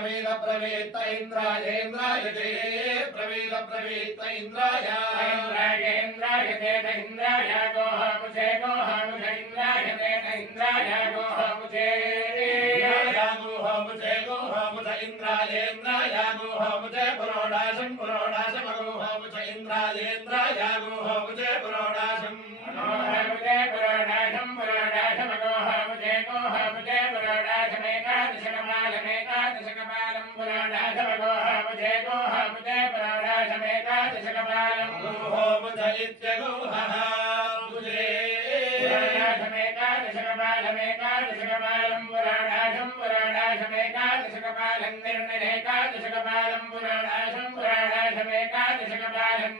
ప్రవీద ప్రవీత ఇంద్రాయేంద్రాయ తే ప్రవీద ప్రవీత ఇంద్రాయ. ఇంద్రాయేంద్రాయ తేత ఇంద్రాయ గోహాముచే గోహాముచ ఇంద్రాయ తేత ఇంద్రాయ గోహాముచే గోహాముచే గోహాముచ ఇంద్రాయేంద్రాయ గోహాముచే పురోడాశం పురోడాశం గోహాముచ ఇంద్రాయేంద్రాయ గోహాముచే పురోడాశం. మనోహర गुहमुज इत्यगुहः मुजे पुराणाशमेकादशकपालमेकादशकपालं पुराणाशं पुराणाशमेकादशकपालं निर्निरेकादशकपालं पुराणाशं पुराणाशमेकादशकपालं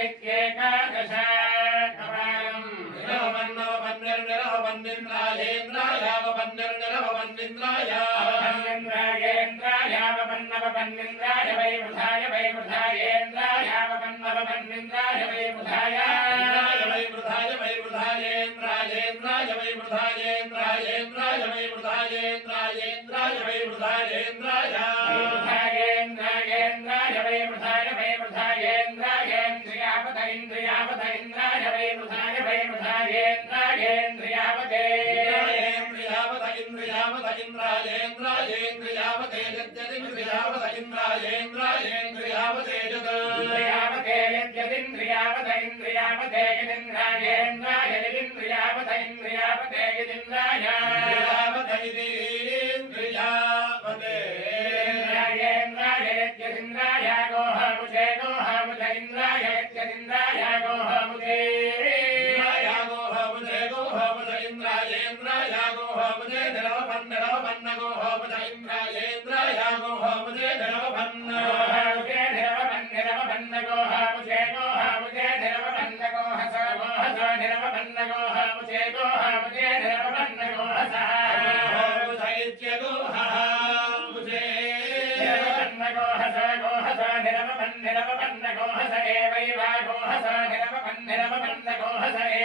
एकादशकपालं निरहपन्नवपन्निर्निरहपन्निर्निरहपन्निन्द्राय पन्निन्द्रायेन्द्रायावपन्नवपन्निन्द्राय वै वृथाय वै वृथायेन्द्रायावपन्नवपन्निन्द्राय वै वृथाय वै वृथाय वै वृथायेन्द्रायेन्द्राय वै वृथायेन्द्रायेन्द्राय वै वृथायेन्द्रायेन्द्राय वै वृथायेन्द्राय वृथायेन्द्रायेन्द्राय वै वृथाय वै वृथायेन्द्रायेन्द्रियावत इन्द्रियावत इन्द्राय वै वृथाय वै वृथायेन्द्रायेन्द्रियावते ఇంద్రయావత ఇంద్రాయేంద్రాయేంద్రియావతేజత్ ఇంద్రియావత ఇంద్రియావతేజదింద్రియావతేజదింద్రాయేంద్రాయదింద్రియావత ఇంద్రియావతేంద్రియావతేజదింద్రాయేంద్రాయేంద్రాయేంద్రాయ గోహముచే గోహముచ ఇంద్రాయేంద్రాయ గోహ स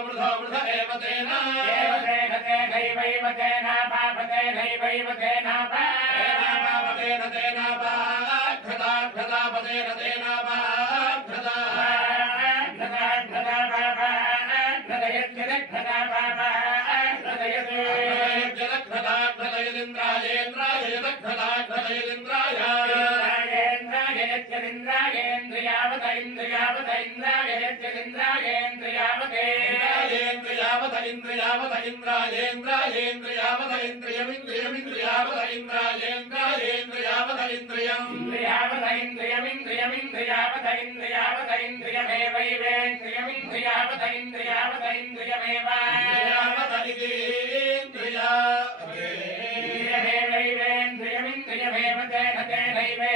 వృధో వృధ ఏవ తేన ఏవ తేన తేనైవైవ తేన పాప తేనైవైవ తేన పాప తేన తేన పాఘ్రతా ఘ్రతా పదేన తేన పాఘ్రతా ఇంద్రాయేంద్రియావత ఇంద్రియావత ఇంద్రాయేంద్రియావతేంద్రియావతే ఇంద్రియావత ఇంద్రియావత ఇంద్రాయేంద్రియావత ఇంద్రియమింద్రియమింద్రియావత ఇంద్రాయేంద్రాయేంద్రియావత ఇంద్రియం. ఇంద్రియావత ఇంద్రియమింద్రియమింద్రియావత ఇంద్రియావత ఇంద్రియమేవైవేంద్రియమింద్రియావత ఇంద్రియావత ఇంద్రియమేవావత ఇంద్రియమేవైవేంద్రియమింద్రియమేవ తేన తేనైవే.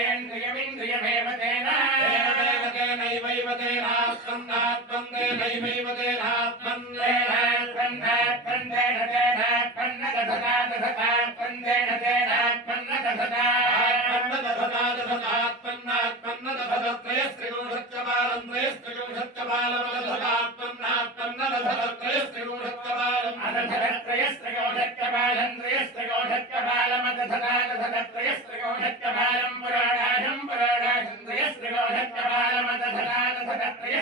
దేవేంద్రియమేవ తేన దేవదేవ తేనైవైవ తేనాత్మన్నాత్మం తేనైవైవ తేనాత్మన్నేనాత్మన్న తన్నేన తేనాత్మన్న దధతా దధతాత్మన్నేన తేనాత్మన్న దధతాత్మన్న దధతా దధతాత్మన్నాత్మన్న దధతత్రయస్త్రిగుణత్కపాలం త్రయస్త్రిగుణత్కపాలం దధతాత్మన్నాత్మన్న దధతత్రయస్త్రిగుణత్కపాలం అదధతత్రయస్త్రిగుణత్కపాలం త్రయస్త్రిగుణత్కపాలం పురాణా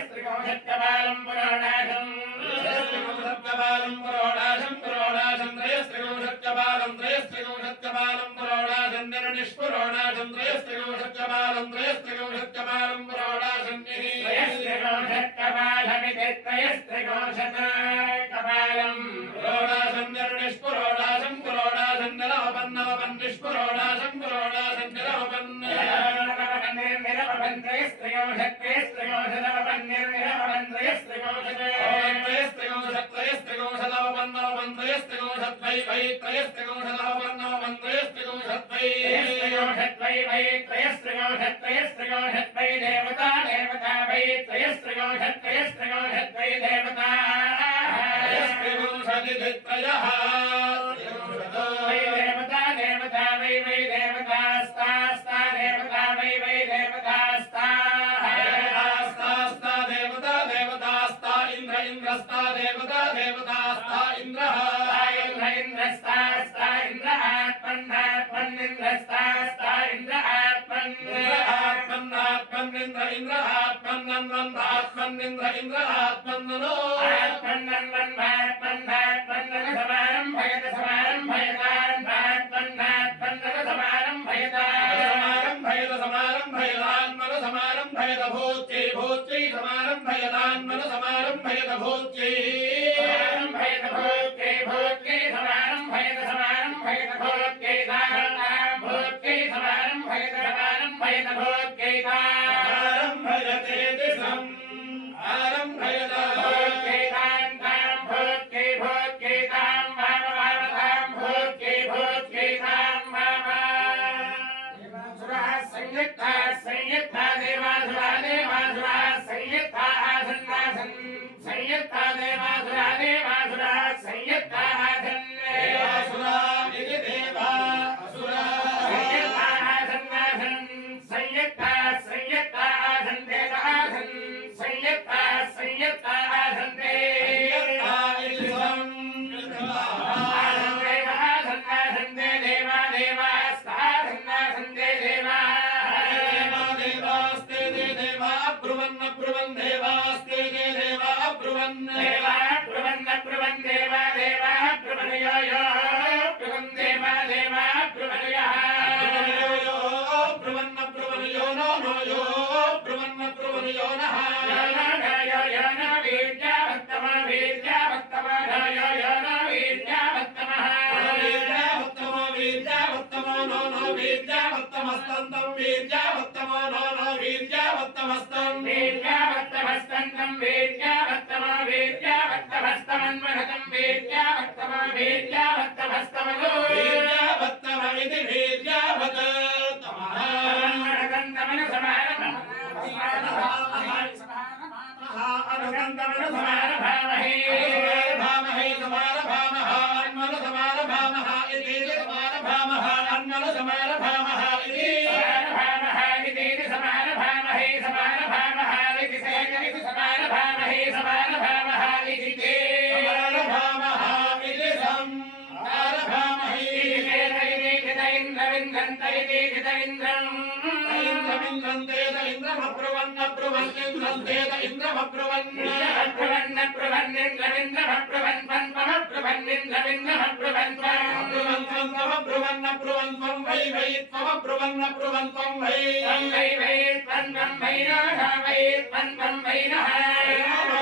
త్రికోశత్యపాలం పురోడాశం త్రికోశత్యపాలం పురోడాశం పురోడాశం త్రయస్త్రికోశత్యపాలం త్రయస్త్రికోశత్యపాలం పురోడాశం నిర్నిష్పురోడాశం త్రయస్త్రికోశత్యపాలం త్రయస్త్రికోశత్యపాలం పురోడాశం త్రయస్త్రికోశత్యపాలమితి త్రయస్త్రికోశత त्रयस्त्रिगोषत्रयस्त्रिगोषत्वै देवता देवता वै त्रयस्त्रिगोषत्रयस्त्रिगोषत्वै देवता त्रयः देवता देवता वै वै देवतास्तास्ता देवता वै वै देवतास्ता देवता देवतास्ता इन्द्र इन्द्रस्ता देवता देवतास्ता इन्द्रः ஆத்மன்னிந்திர இந்திர ஆத்மன்னோ ஆத்மன்னன் ஆத்மன்னாத்மன்னன சமாரம் பயத சமாரம் பயதான் ஆத்மன்னாத்மன்னன சமாரம் பயதான் சமாரம் பயத சமாரம் பயதான்மன சமாரம் பயத பூத்யை பூத்யை சமாரம் பயதான்மன சமாரம் பயத பூத்யை basta ै वै त्वन्वं वै नः वै त्वन्वं वै नः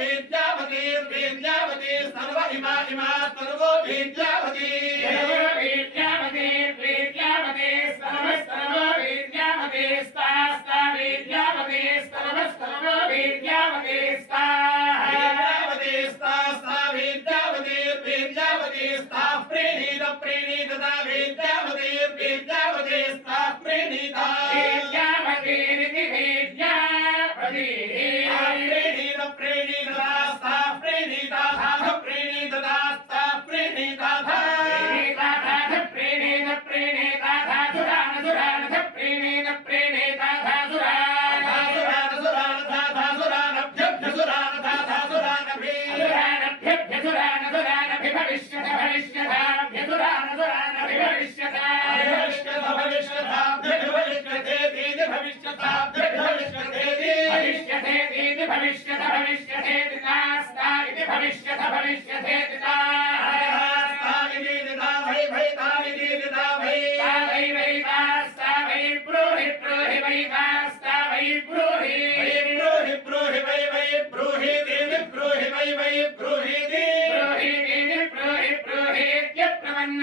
విద్యావతి విద్యావతి సర్వ ఇమా ఇమా సర్వో విద్యావతి భవిష్యత భవిష్యతేతి నాస్తా ఇది భవిష్యత భవిష్యతేతి నాస్తా ఇది నా భై భై తా ఇది నా భై తా భై భై నాస్తా భై బ్రూహి. బ్రూహి భై నాస్తా భై బ్రూహి భై బ్రూహి బ్రూహి భై భై బ్రూహి దేవి బ్రూహి భై భై బ్రూహి దే బ్రూహి దేవి బ్రూహి బ్రూహేత్య ప్రవన్న